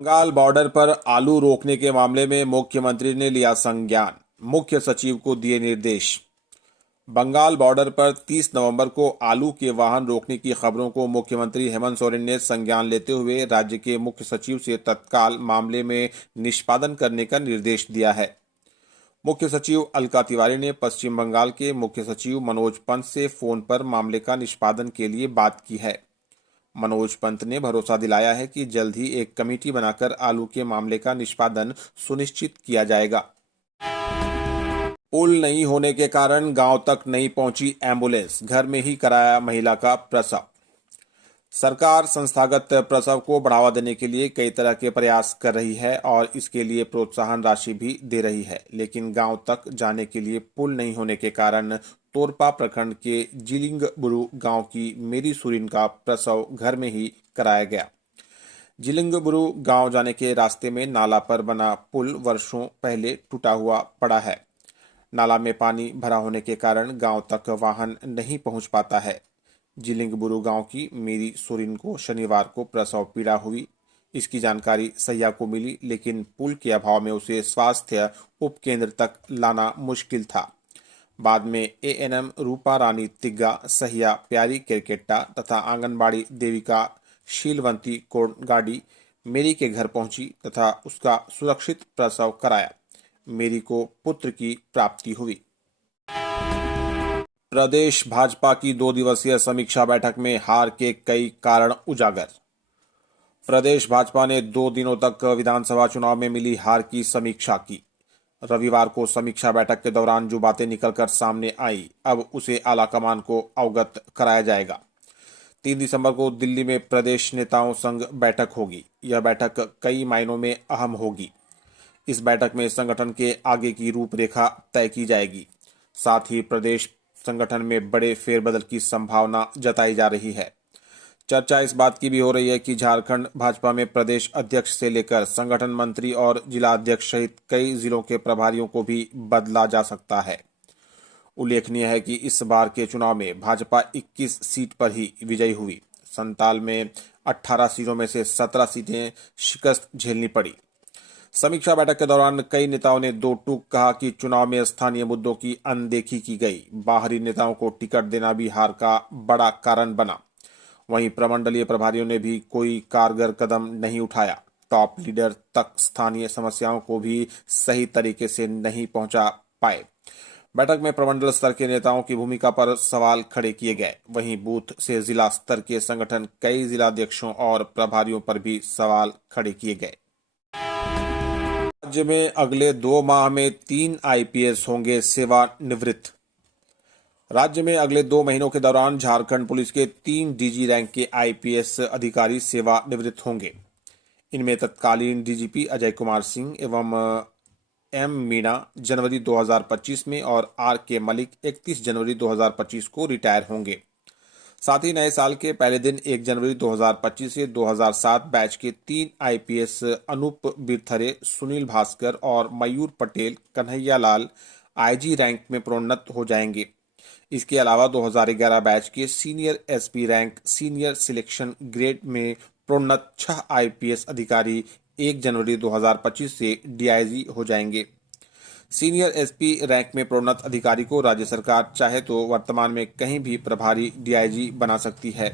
Bengal border पर आलू रोकने के मामले में मुख्यमंत्री ने लिया संज्ञान, मुख्य सचिव को दिए निर्देश। बंगाल बॉर्डर पर 30 नवंबर को आलू के वाहन रोकने की खबरों को मुख्यमंत्री हेमंत सोरेन ने संज्ञान लेते हुए राज्य के मुख्य सचिव से तत्काल मामले में निष्पादन करने का निर्देश दिया है। मुख्य सचिव अलका तिवारी ने पश्चिम बंगाल के मुख्य सचिव मनोज पंत से फोन पर मामले का निष्पादन के लिए बात की है। मनोज पंत ने भरोसा दिलाया है कि जल्द ही एक कमेटी बनाकर आलू के मामले का निष्पादन सुनिश्चित किया जाएगा। पुल नहीं होने के कारण गांव तक नहीं पहुंची एम्बुलेंस, घर में ही कराया महिला का प्रसव। सरकार संस्थागत प्रसव को बढ़ावा देने के लिए कई तरह के प्रयास कर रही है और इसके लिए प्रोत्साहन राशि भी दे रही है, लेकिन गांव तक जाने के लिए पुल नहीं होने के कारण तोरपा प्रखंड के जिलिंगबुरु गांव की मेरी सुरीन का प्रसव घर में ही कराया गया। जिलिंगबुरु गांव जाने के रास्ते में नाला पर बना पुल वर्षों पहले टूटा हुआ पड़ा है। नाला में पानी भरा होने के कारण गांव तक वाहन नहीं पहुंच पाता है। जिलिंगबुरु गांव की मेरी सोरिन को शनिवार को प्रसव पीड़ा हुई। इसकी जानकारी सहिया को मिली, लेकिन पुल के अभाव में उसे स्वास्थ्य उपकेंद्र तक लाना मुश्किल था। बाद में एएनएम रूपा रानी तिग्गा, सहिया प्यारी केरकेट्टा तथा आंगनबाड़ी देविका शीलवंती कोडगाड़ी मेरी के घर पहुंची तथा उसका सुरक्षित प्रसव कराया। मेरी को पुत्र की प्राप्ति हुई। प्रदेश भाजपा की 2 दिवसीय समीक्षा बैठक में हार के कई कारण उजागर। प्रदेश भाजपा ने 2 दिनों तक विधानसभा चुनाव में मिली हार की समीक्षा की। रविवार को समीक्षा बैठक के दौरान जो बातें निकलकर सामने आई, अब उसे आलाकमान को अवगत कराया जाएगा। 3 दिसंबर को दिल्ली में प्रदेश नेताओं संग बैठक होगी। यह बैठक कई मायनों में अहम होगी। इस बैठक में संगठन के आगे की रूपरेखा तय की जाएगी। साथ ही प्रदेश संगठन में बड़े फेरबदल की संभावना जताई जा रही है। चर्चा इस बात की भी हो रही है कि झारखंड भाजपा में प्रदेश अध्यक्ष से लेकर संगठन मंत्री और जिला अध्यक्ष सहित कई जिलों के प्रभारियों को भी बदला जा सकता है। उल्लेखनीय है कि इस बार के चुनाव में भाजपा 21 सीट पर ही विजयी हुई। संताल में 18 सीटों में से 17 सीटें शिकस्त झेलनी पड़ी। समीक्षा बैठक के दौरान कई नेताओं ने दो टूक कहा कि चुनाव में स्थानीय मुद्दों की अनदेखी की गई। बाहरी नेताओं को टिकट देना भी हार का बड़ा कारण बना। वहीं प्रमंडलीय प्रभारियों ने भी कोई कारगर कदम नहीं उठाया। टॉप लीडर तक स्थानीय समस्याओं को भी सही तरीके से नहीं पहुंचा पाए। बैठक में प्रमंडल स्तर के नेताओं की भूमिका पर सवाल खड़े किए गए। वहीं बूथ से जिला स्तर के संगठन कई जिलाध्यक्षों और प्रभारियों पर भी सवाल खड़े किए गए। राज्य में अगले 2 माह में 3 आईपीएस होंगे सेवानिवृत्त। राज्य में अगले 2 महीनों के दौरान झारखंड पुलिस के 3 डीजी रैंक के आईपीएस अधिकारी सेवानिवृत्त होंगे। इनमें तत्कालीन डीजीपी अजय कुमार सिंह एवं एम मीणा जनवरी 2025 में और आर के मलिक 31 जनवरी 2025 को रिटायर होंगे। साथ ही नए साल के पहले दिन 1 जनवरी 2025 से 2007 बैच के 3 आईपीएस अनूप बिरथरे, सुनील भास्कर और मयूर पटेल कन्हैया लाल आईजी रैंक में प्रोन्नत हो जाएंगे। इसके अलावा 2011 बैच के senior SP rank senior selection grade में प्रोन्नत 6 आईपीएस अधिकारी 1 जनवरी 2025 से डीआईजी हो जाएंगे। सीनियर एसपी रैंक में प्रोन्नत अधिकारी को राज्य सरकार चाहे तो वर्तमान में कहीं भी प्रभारी डीआईजी बना सकती है।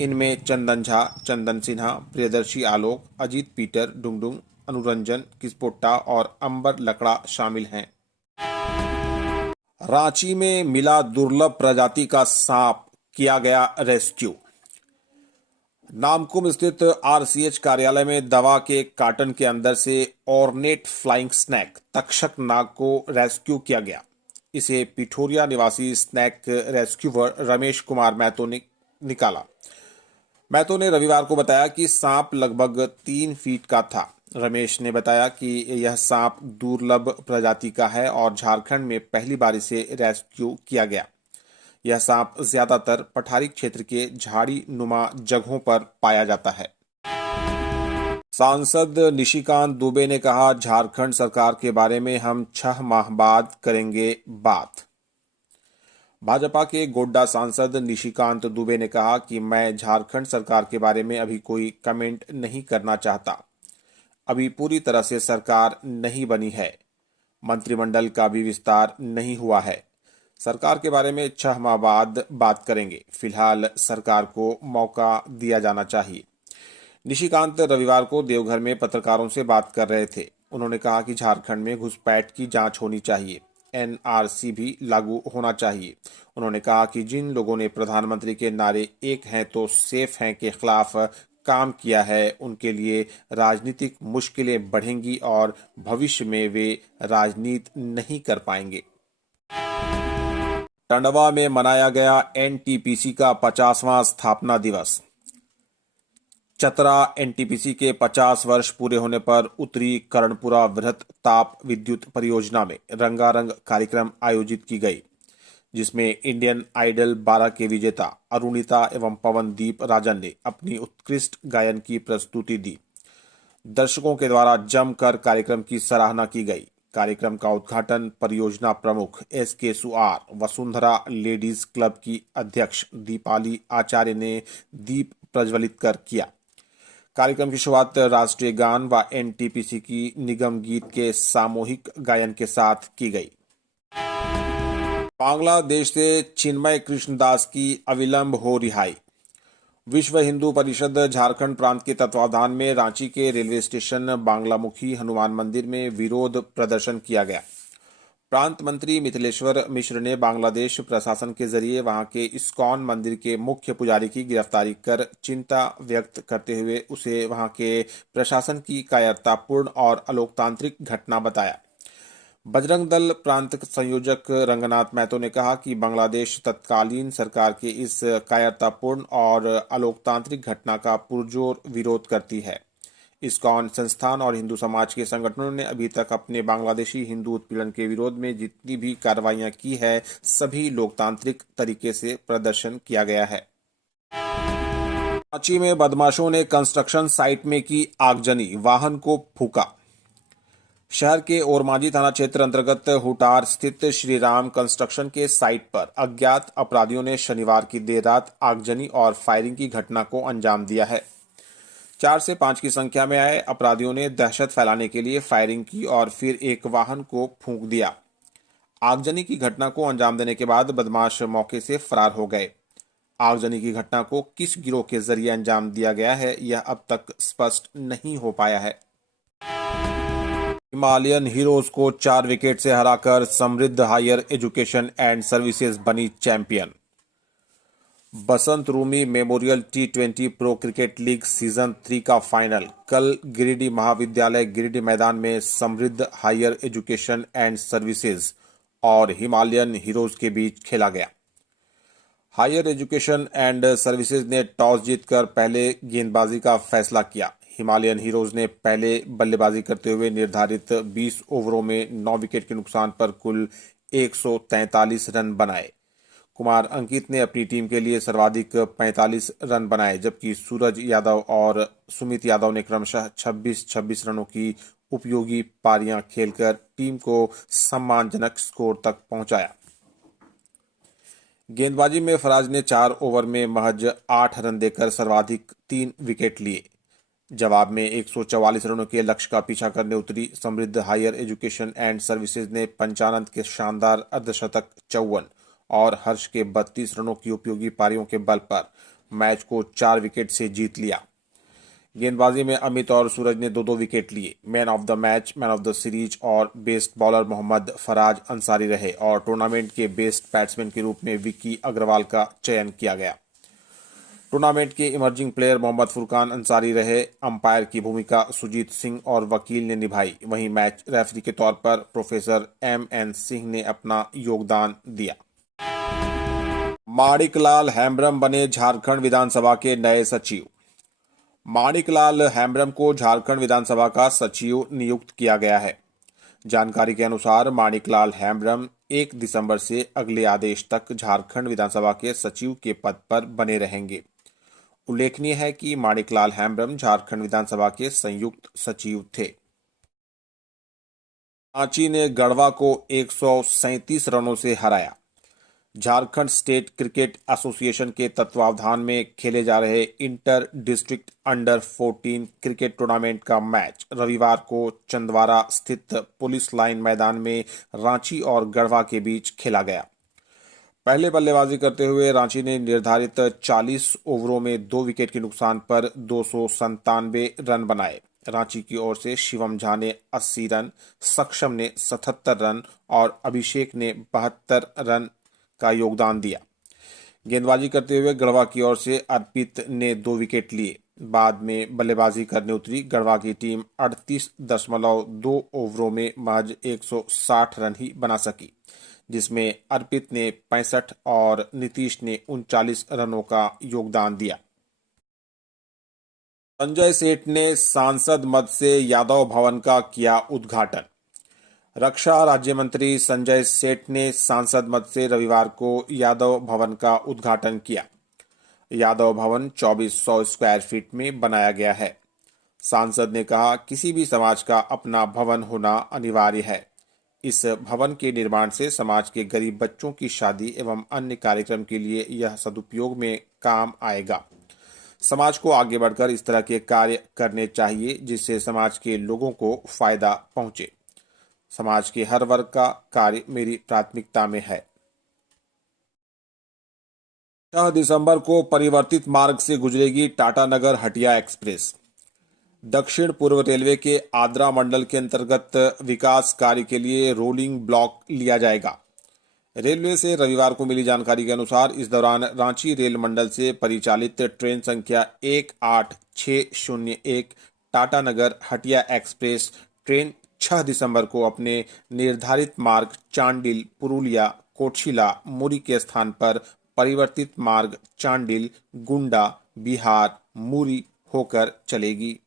इनमें चंदन झा, चंदन सिन्हा, प्रियदर्शी आलोक, अजीत पीटर डुंगडुंग, अनुरंजन किस्पोट्टा और अंबर लकड़ा शामिल हैं। रांची में मिला दुर्लभ प्रजाति का सांप, किया गया रेस्क्यू। नामकुम स्थित आरसीएच कार्यालय में दवा के कार्टन के अंदर से ऑर्नेट फ्लाइंग स्नैक तक्षक नाग को रेस्क्यू किया गया। इसे पिठोरिया निवासी स्नैक रेस्क्यूअर रमेश कुमार महतो ने निकाला। महतो ने रविवार को बताया कि सांप लगभग 3 फीट का था। रमेश ने बताया कि यह सांप दुर्लभ प्रजाति का है और झारखंड में पहली बार इसे रेस्क्यू किया गया। यह सांप ज्यादातर पठारी क्षेत्र के झाड़ी नुमा जगहों पर पाया जाता है। सांसद निशिकांत दुबे ने कहा, झारखंड सरकार के बारे में हम 6 माह बाद करेंगे बात। भाजपा के गोड्डा सांसद निशिकांत दुबे ने कहा कि मैं झारखंड सरकार के बारे में अभी कोई कमेंट नहीं करना चाहता। अभी पूरी तरह से सरकार नहीं बनी है। मंत्रिमंडल का भी विस्तार नहीं हुआ है। सरकार के बारे में 6 माह बाद बात करेंगे। फिलहाल सरकार को मौका दिया जाना चाहिए। निशिकांत रविवार को देवघर में पत्रकारों से बात कर रहे थे। उन्होंने कहा कि झारखंड में घुसपैठ की जांच होनी चाहिए, एनआरसी भी लागू होना चाहिए। उन्होंने कहा कि जिन लोगों ने प्रधानमंत्री के नारे एक हैं तो सेफ हैं के खिलाफ काम किया है, उनके लिए राजनीतिक मुश्किलें बढ़ेंगी और भविष्य में वे राजनीति नहीं कर पाएंगे। टंडवा में मनाया गया एनटीपीसी का 50वां स्थापना दिवस। चतरा एनटीपीसी के 50 वर्ष पूरे होने पर उत्तरी कर्णपुरा वृहत ताप विद्युत परियोजना में रंगारंग कार्यक्रम आयोजित की गई, जिसमें इंडियन आइडल 12 के विजेता अरुणिता एवं पवनदीप राजन ने अपनी उत्कृष्ट गायन की प्रस्तुति दी। दर्शकों के द्वारा जमकर कार्यक्रम की सराहना की गई। कार्यक्रम का उद्घाटन परियोजना प्रमुख एसके सुआर, वसुंधरा लेडीज क्लब की अध्यक्ष दीपाली आचार्य ने दीप प्रज्वलित कर किया। कार्यक्रम की शुरुआत राष्ट्रीय गान व एनटीपीसी की निगम गीत के सामूहिक गायन के साथ की गई। बांग्लादेश से चिन्मय कृष्णदास की अविलंब हो रिहाई। विश्व हिंदू परिषद झारखंड प्रांत के तत्वावधान में रांची के रेलवे स्टेशन बांग्लामुखी हनुमान मंदिर में विरोध प्रदर्शन किया गया। प्रांत मंत्री मिथिलेश्वर मिश्र ने बांग्लादेश प्रशासन के जरिए वहां के इस्कॉन मंदिर के मुख्य पुजारी की गिरफ्तारी कर चिंता व्यक्त करते हुए उसे वहां के प्रशासन की कायरतापूर्ण और अलोकतांत्रिक घटना बताया। बजरंग दल प्रांत संयोजक रंगनाथ महतो ने कहा कि बांग्लादेश तत्कालीन सरकार के इस कायरतापूर्ण और अलोकतांत्रिक घटना का पुरजोर विरोध करती है। इस्कॉन संस्थान और हिंदू समाज के संगठनों ने अभी तक अपने बांग्लादेशी हिंदू उत्पीड़न के विरोध में जितनी भी कार्रवाइयां की है, सभी लोकतांत्रिक तरीके से प्रदर्शन किया गया है। रांची में बदमाशों ने कंस्ट्रक्शन साइट में की आगजनी, वाहन को फूका। शहर के ओरमांझी थाना क्षेत्र अंतर्गत हुटार स्थित श्री राम कंस्ट्रक्शन के साइट पर अज्ञात अपराधियों ने शनिवार की देर रात आगजनी और फायरिंग की घटना को अंजाम दिया है। 4 से 5 की संख्या में आए अपराधियों ने दहशत फैलाने के लिए फायरिंग की और फिर एक वाहन को फूंक दिया। आगजनी की घटना को अंजाम देने के बाद बदमाश मौके से फरार हो गए। आगजनी की घटना को किस गिरोह के जरिए अंजाम दिया गया है, यह अब तक स्पष्ट नहीं हो पाया है। हिमालयन हीरोज को 4 विकेट से हराकर Samriddh higher education and services बनी champion. Basant Rumi memorial T20 pro cricket league season 3 का फाइनल कल गिरिडीह महाविद्यालय गिरिडीह मैदान में समृद्ध हायर एजुकेशन एंड सर्विसेज और हिमालयन हीरोज के बीच खेला गया। हायर एजुकेशन एंड सर्विसेज ने टॉस जीतकर पहले गेंदबाजी का फैसला किया। हिमालयन हीरोज ने पहले बल्लेबाजी करते हुए निर्धारित 20 ओवरों में 9 विकेट के नुकसान पर कुल 143 रन बनाए। कुमार अंकित ने अपनी टीम के लिए सर्वाधिक 45 रन बनाए, जबकि सूरज यादव और सुमित यादव ने क्रमशः 26-26 रनों की उपयोगी पारियां खेलकर टीम को सम्मानजनक स्कोर तक पहुंचाया। गेंदबाजी में फराज ने 4 ओवर में महज 8 रन देकर सर्वाधिक 3 विकेट लिए। जवाब में 144 रनों के लक्ष्य का पीछा करने उतरी समृद्ध हायर एजुकेशन एंड सर्विसेज ने पंचानंद के शानदार अर्धशतक 54 और हर्ष के 32 रनों की उपयोगी पारियों के बल पर मैच को 4 विकेट से जीत लिया। गेंदबाजी में अमित और सूरज ने 2-2 विकेट लिए। Man of the match, man of the series और बेस्ट बॉलर मोहम्मद फराज अंसारी रहे और टूर्नामेंट के बेस्ट बैट्समैन के रूप में विक्की अग्रवाल का चयन किया गया। टूर्नामेंट के इमर्जिंग प्लेयर मोहम्मद फुरकान अंसारी रहे। अंपायर की भूमिका सुजीत सिंह और वकील ने निभाई। वहीं मैच रेफरी के तौर पर प्रोफेसर MN सिंह ने अपना योगदान दिया। माणिकलाल हेम्ब्रम बने झारखंड विधानसभा के नए सचिव। माणिकलाल हेम्ब्रम को झारखंड विधानसभा का सचिव नियुक्त किया गया है। जानकारी के अनुसार माणिकलाल हेम्ब्रम 1 दिसंबर से अगले आदेश तक झारखंड विधानसभा के सचिव के पद पर बने रहेंगे। उल्लेखनीय है कि माणिकलाल हेम्ब्रम झारखंड विधानसभा के संयुक्त सचिव थे। रांची ने गढ़वा को 137 रनों से हराया। झारखंड स्टेट क्रिकेट एसोसिएशन के तत्वावधान में खेले जा रहे inter district under 14 cricket tournament का मैच रविवार को चंदवारा स्थित पुलिस लाइन मैदान में रांची और गढ़वा के बीच खेला गया। पहले बल्लेबाजी करते हुए रांची ने निर्धारित 40 ओवरों में 2 विकेट के नुकसान पर 297 रन बनाए। रांची की ओर से शिवम झा ने 80 रन, सक्षम ने 77 रन और अभिषेक ने 72 रन का योगदान दिया। गेंदबाजी करते हुए गढ़वा की ओर से अर्पित ने 2 विकेट लिए। बाद में बल्लेबाजी करने उतरी गढ़वा की टीम 38.2 ओवरों में महज 160 रन ही बना सकी, जिसमें अर्पित ने 65 और नीतीश ने 39 रनों का योगदान दिया। संजय सेठ ने सांसद मद से यादव भवन का किया उद्घाटन। रक्षा राज्य मंत्री संजय सेठ ने सांसद मद से रविवार को यादव भवन का उद्घाटन किया। यादव भवन 2400 स्क्वायर फीट में बनाया गया है। सांसद ने कहा, किसी भी समाज का अपना भवन होना अनिवार्य है। इस भवन के निर्माण से समाज के गरीब बच्चों की शादी एवं अन्य कार्यक्रम के लिए यह सदुपयोग में काम आएगा। समाज को आगे बढ़कर इस तरह के कार्य करने चाहिए जिससे समाज के लोगों को फायदा पहुंचे। समाज के हर वर्ग का कार्य मेरी प्राथमिकता में है। 6 दिसंबर को परिवर्तित मार्ग से गुजरेगी टाटानगर हटिया एक्सप्रेस। दक्षिण पूर्व रेलवे के आद्रा मंडल के अंतर्गत विकास कार्य के लिए रोलिंग ब्लॉक लिया जाएगा। रेलवे से रविवार को मिली जानकारी के अनुसार इस दौरान रांची रेल मंडल से परिचालित ट्रेन संख्या 18601 टाटानगर हटिया एक्सप्रेस ट्रेन 6 दिसंबर को अपने निर्धारित मार्ग चांडिल, पुरुलिया, कोटशिला, मुरी के स्थान पर परिवर्तित मार्ग चांडिल, गुंडा, बिहार, मुरी होकर चलेगी।